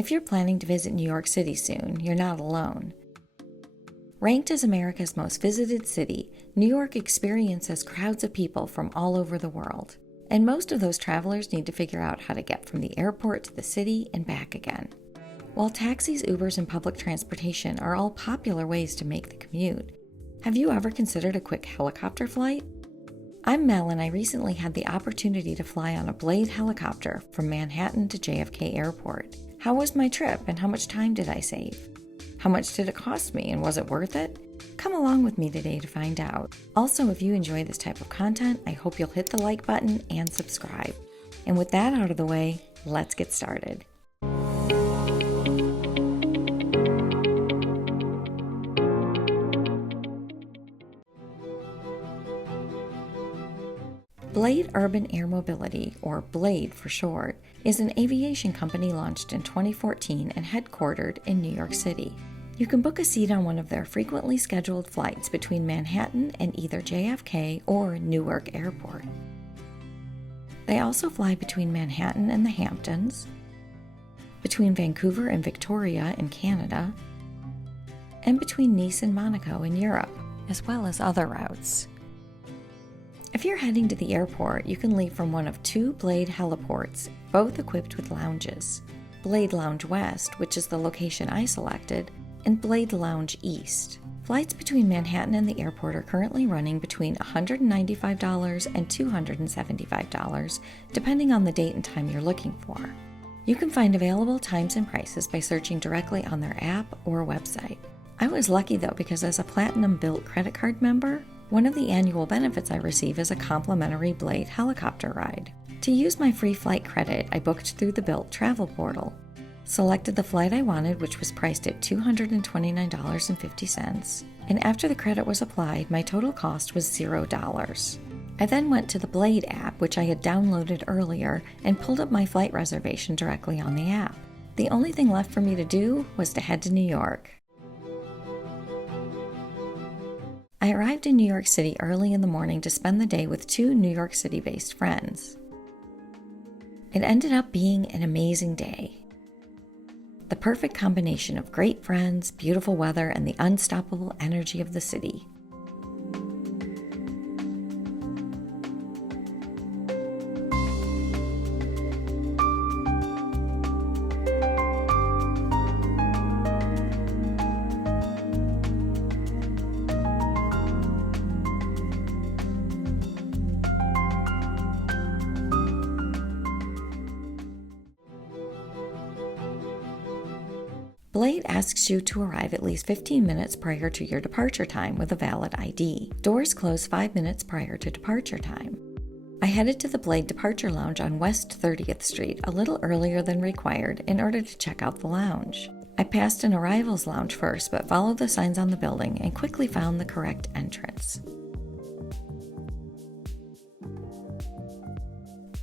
If you're planning to visit New York City soon, you're not alone. Ranked as America's most visited city, New York experiences crowds of people from all over the world. And most of those travelers need to figure out how to get from the airport to the city and back again. While taxis, Ubers, and public transportation are all popular ways to make the commute, have you ever considered a quick helicopter flight? I'm Mel, and I recently had the opportunity to fly on a Blade helicopter from Manhattan to JFK Airport. How was my trip, and how much time did I save? How much did it cost me, and was it worth it? Come along with me today to find out. Also, if you enjoy this type of content, I hope you'll hit the like button and subscribe. And with that out of the way, let's get started. Blade Urban Air Mobility, or Blade for short, is an aviation company launched in 2014 and headquartered in New York City. You can book a seat on one of their frequently scheduled flights between Manhattan and either JFK or Newark Airport. They also fly between Manhattan and the Hamptons, between Vancouver and Victoria in Canada, and between Nice and Monaco in Europe, as well as other routes. If you're heading to the airport, you can leave from one of two Blade heliports, both equipped with lounges. Blade Lounge West, which is the location I selected, and Blade Lounge East. Flights between Manhattan and the airport are currently running between $195 and $275, depending on the date and time you're looking for. You can find available times and prices by searching directly on their app or website. I was lucky though, because as a Platinum Bilt credit card member, one of the annual benefits I receive is a complimentary Blade helicopter ride. To use my free flight credit, I booked through the Bilt travel portal, selected the flight I wanted, which was priced at $229.50, and after the credit was applied, my total cost was $0. I then went to the Blade app, which I had downloaded earlier, and pulled up my flight reservation directly on the app. The only thing left for me to do was to head to New York. I arrived in New York City early in the morning to spend the day with two New York City-based friends. It ended up being an amazing day. The perfect combination of great friends, beautiful weather, and the unstoppable energy of the city. Blade asks you to arrive at least 15 minutes prior to your departure time with a valid ID. Doors close 5 minutes prior to departure time. I headed to the Blade Departure Lounge on West 30th Street a little earlier than required in order to check out the lounge. I passed an arrivals lounge first, but followed the signs on the building and quickly found the correct entrance.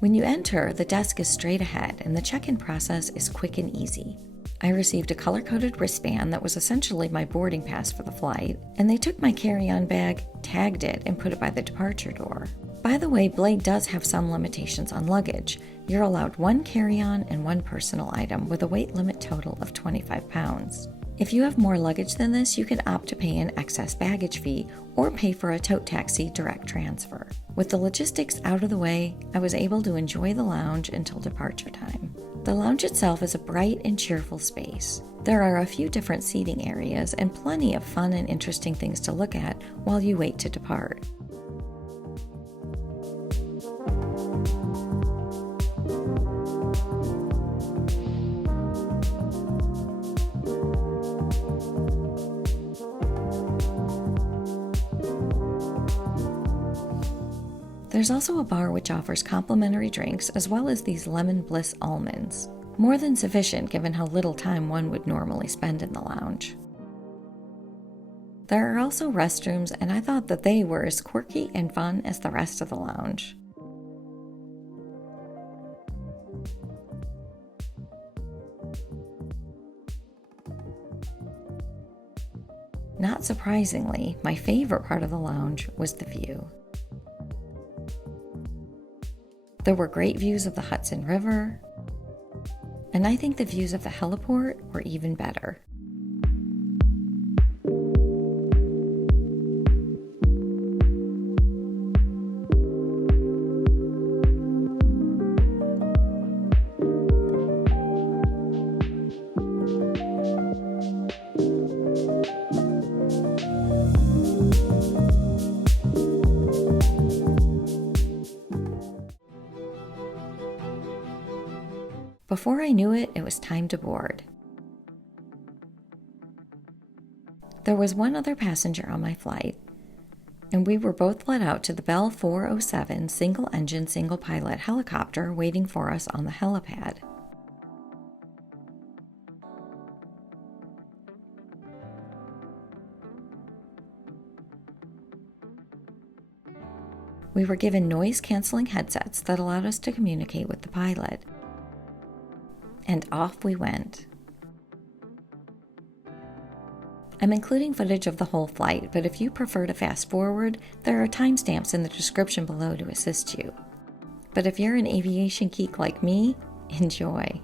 When you enter, the desk is straight ahead and the check-in process is quick and easy. I received a color-coded wristband that was essentially my boarding pass for the flight, and they took my carry-on bag, tagged it, and put it by the departure door. By the way, Blade does have some limitations on luggage. You're allowed one carry-on and one personal item with a weight limit total of 25 pounds. If you have more luggage than this, you can opt to pay an excess baggage fee or pay for a tote taxi direct transfer. With the logistics out of the way, I was able to enjoy the lounge until departure time. The lounge itself is a bright and cheerful space. There are a few different seating areas and plenty of fun and interesting things to look at while you wait to depart. There's also a bar which offers complimentary drinks as well as these Lemon Bliss almonds. More than sufficient given how little time one would normally spend in the lounge. There are also restrooms, and I thought that they were as quirky and fun as the rest of the lounge. Not surprisingly, my favorite part of the lounge was the view. There were great views of the Hudson River, And I think the views of the heliport were even better. Before I knew it, it was time to board. There was one other passenger on my flight, and we were both let out to the Bell 407 single-engine, single-pilot helicopter waiting for us on the helipad. We were given noise-canceling headsets that allowed us to communicate with the pilot. And off we went. I'm including footage of the whole flight, but if you prefer to fast forward, there are timestamps in the description below to assist you. But if you're an aviation geek like me, enjoy.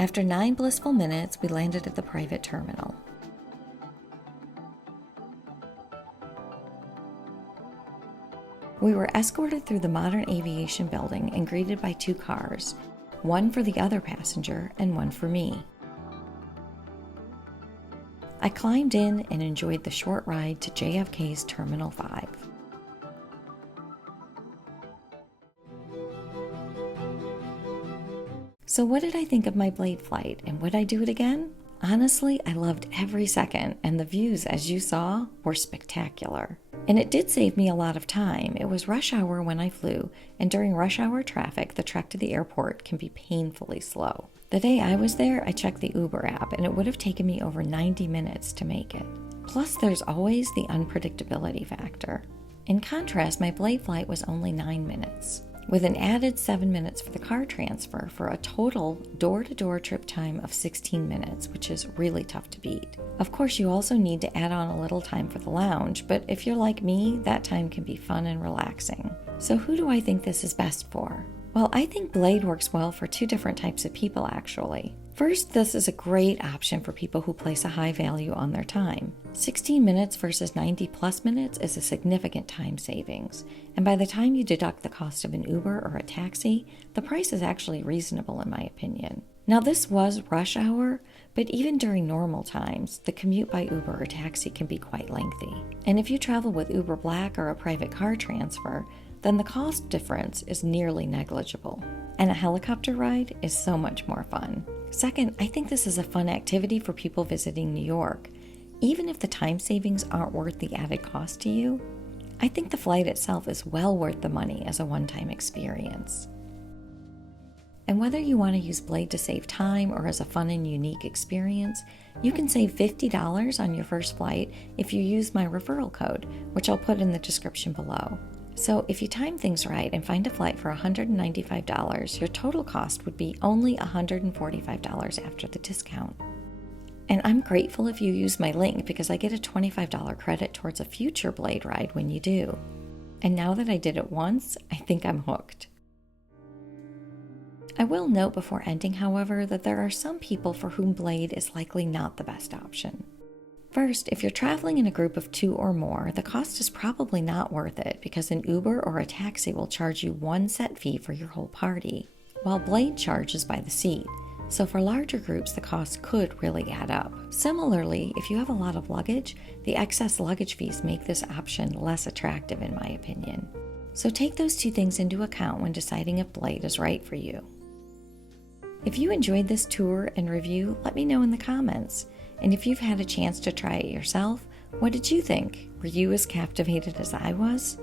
After 9 blissful minutes, we landed at the private terminal. We were escorted through the modern aviation building and greeted by 2 cars, one for the other passenger and one for me. I climbed in and enjoyed the short ride to JFK's Terminal 5. So what did I think of my Blade flight, and would I do it again? Honestly, I loved every second, and the views, as you saw, were spectacular. And it did save me a lot of time. It was rush hour when I flew, and during rush hour traffic, the trek to the airport can be painfully slow. The day I was there, I checked the Uber app, and it would have taken me over 90 minutes to make it. Plus, there's always the unpredictability factor. In contrast, my Blade flight was only 9 minutes, with an added 7 minutes for the car transfer for a total door-to-door trip time of 16 minutes, which is really tough to beat. Of course, you also need to add on a little time for the lounge, but if you're like me, that time can be fun and relaxing. So who do I think this is best for? Well, I think Blade works well for 2 different types of people, actually. First, this is a great option for people who place a high value on their time. 16 minutes versus 90 plus minutes is a significant time savings, and by the time you deduct the cost of an Uber or a taxi, the price is actually reasonable in my opinion. Now, this was rush hour, but even during normal times, the commute by Uber or taxi can be quite lengthy. And if you travel with Uber Black or a private car transfer, then the cost difference is nearly negligible. And a helicopter ride is so much more fun. Second, I think this is a fun activity for people visiting New York. Even if the time savings aren't worth the added cost to you, I think the flight itself is well worth the money as a one-time experience. And whether you want to use Blade to save time or as a fun and unique experience, you can save $50 on your first flight if you use my referral code, which I'll put in the description below. So if you time things right and find a flight for $195, your total cost would be only $145 after the discount. And I'm grateful if you use my link because I get a $25 credit towards a future Blade ride when you do. And now that I did it once, I think I'm hooked. I will note before ending, however, that there are some people for whom Blade is likely not the best option. First, if you're traveling in a group of 2 or more, the cost is probably not worth it because an Uber or a taxi will charge you one set fee for your whole party, while Blade charges by the seat. So for larger groups, the cost could really add up. Similarly, if you have a lot of luggage, the excess luggage fees make this option less attractive in my opinion. So take those 2 things into account when deciding if Blade is right for you. If you enjoyed this tour and review, let me know in the comments. And if you've had a chance to try it yourself, what did you think? Were you as captivated as I was?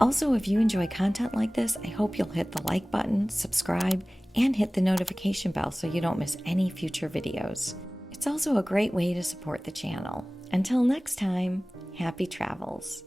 Also, if you enjoy content like this, I hope you'll hit the like button, subscribe, and hit the notification bell so you don't miss any future videos. It's also a great way to support the channel. Until next time, happy travels.